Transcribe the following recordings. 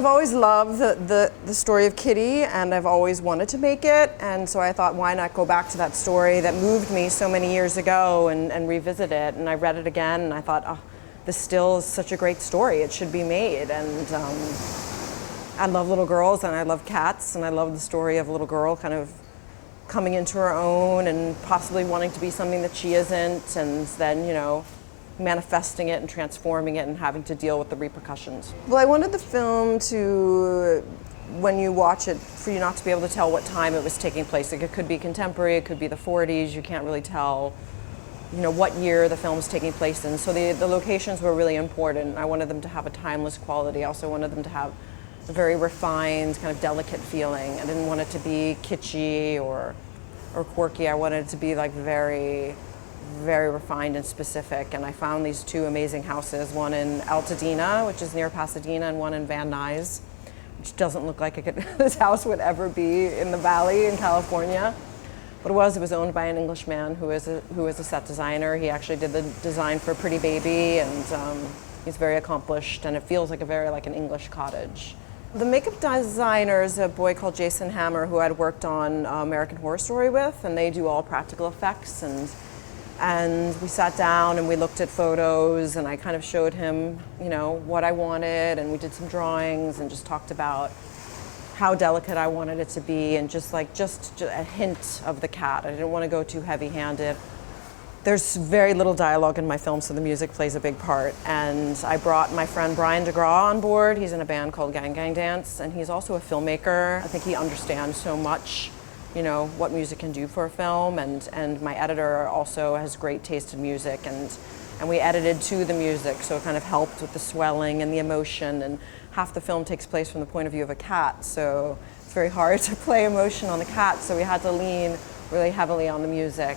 I've always loved the story of Kitty, and I've always wanted to make it, and so I thought, why not go back to that story that moved me so many years ago and revisit it. And I read it again, and I thought, oh, this still is such a great story. It should be made. And I love little girls, and I love cats, and I love the story of a little girl kind of coming into her own and possibly wanting to be something that she isn't, and then, you know, manifesting it and transforming it and having to deal with the repercussions. Well, I wanted the film to, when you watch it, for you not to be able to tell what time it was taking place. Like, it could be contemporary, it could be the 40s, you can't really tell, you know, what year the film's taking place in. So the locations were really important. I wanted them to have a timeless quality. I also wanted them to have a very refined, kind of delicate feeling. I didn't want it to be kitschy or quirky. I wanted it to be like very refined and specific, and I found these two amazing houses, one in Altadena, which is near Pasadena, and one in Van Nuys, which doesn't look like this house would ever be in the Valley in California. But it was owned by an Englishman who is a set designer. He actually did the design for Pretty Baby, and he's very accomplished, and it feels like an English cottage. The makeup designer is a boy called Jason Hammer, who I'd worked on American Horror Story with, and they do all practical effects. And we sat down and we looked at photos, and I kind of showed him, you know, what I wanted, and we did some drawings and just talked about how delicate I wanted it to be, and just a hint of the cat. I didn't want to go too heavy-handed. There's very little dialogue in my film, so the music plays a big part. And I brought my friend Brian DeGraw on board. He's in a band called Gang Gang Dance, and he's also a filmmaker. I think he understands so much, you know, what music can do for a film, and my editor also has great taste in music, and we edited to the music, so it kind of helped with the swelling and the emotion, and half the film takes place from the point of view of a cat, so it's very hard to play emotion on the cat, so we had to lean really heavily on the music.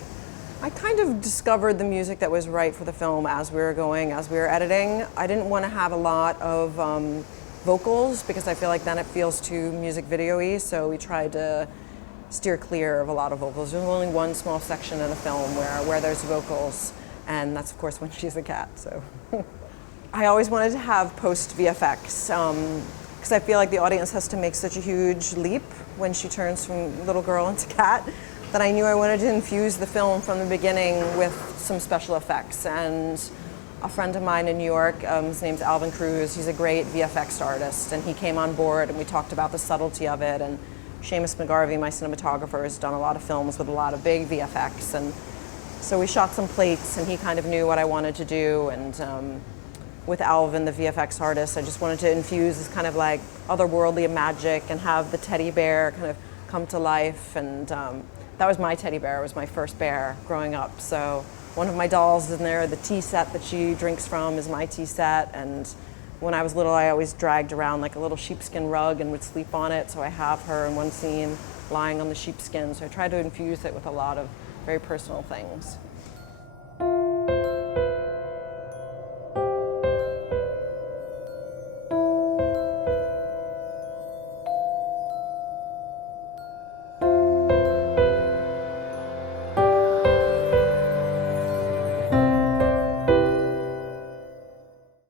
I kind of discovered the music that was right for the film as we were editing. I didn't want to have a lot of vocals, because I feel like then it feels too music video-y, so we tried to steer clear of a lot of vocals. There's only one small section in the film where there's vocals, and that's of course when she's a cat, so. I always wanted to have post VFX, because I feel like the audience has to make such a huge leap when she turns from little girl into cat, that I knew I wanted to infuse the film from the beginning with some special effects. And a friend of mine in New York, his name's Alvin Cruz, he's a great VFX artist, and he came on board and we talked about the subtlety of it. And Seamus McGarvey, my cinematographer, has done a lot of films with a lot of big VFX, and so we shot some plates, and he kind of knew what I wanted to do. And with Alvin, the VFX artist, I just wanted to infuse this kind of like otherworldly magic and have the teddy bear kind of come to life. And that was my teddy bear. It was my first bear growing up. So one of my dolls is in there. The tea set that she drinks from is my tea set. And when I was little, I always dragged around like a little sheepskin rug and would sleep on it. So I have her in one scene lying on the sheepskin. So I tried to infuse it with a lot of very personal things.